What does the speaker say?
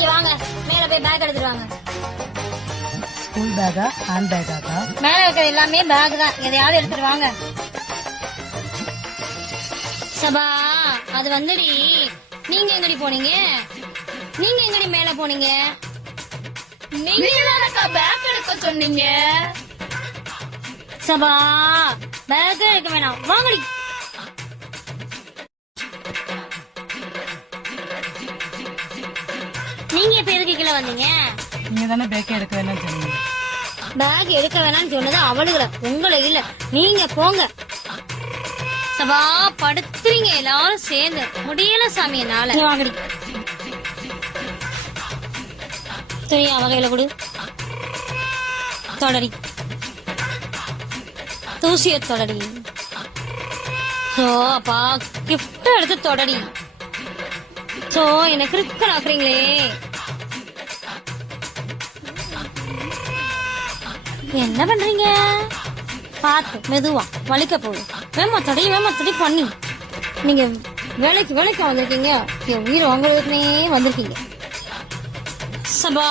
இங்க வாங்க, மேல போய் பேக் எடுத்துட்டு வாங்க. ஸ்கூல் பேக்கா ஹேண்ட் பேக்காக்கா? மேல இருக்கிறது எல்லாமே பேக் தான், எதையாவது எடுத்துட்டு வாங்க. சபா, அது வந்துடி. நீங்க எங்கடி போனீங்க? நீங்க எங்கடி மேல போனீங்க? நீங்க தானக்கா பேக் எடுக்க சொன்னீங்க. சபா, பேக் எடுக்க வேணாம், வாங்கடி. நீங்க இப்ப எதுக்கு கீழே வந்தீங்க? நீங்க தானே பேக்கே எடுக்க வேணாம்னு சொன்னீங்க. பேக் எடுக்க வேணாம்னு சொன்னது அவளுகளை, உங்களை இல்ல. நீங்க போங்க. சபா, படுத்துறீங்க எல்லாரும் சேர்ந்து. முடியல சாமி என்னால. வாங்கடி, துணியா வகையில கொடு. தொடடி, தூசிய தொடடி. சோ அப்பா, கிஃப்ட் எடுத்து தொடடி. சோ என்ன கிரிக்கல் ஆக்குறீங்களே. என்ன பண்றீங்க? பார்த்து மெதுவா, வலிக்க போகுது. வேமா தடி பண்ணி. நீங்க வேலைக்கு வந்திருக்கீங்க, என் உயிரை வாங்குறதுக்குனே வந்திருக்கீங்க. சபா,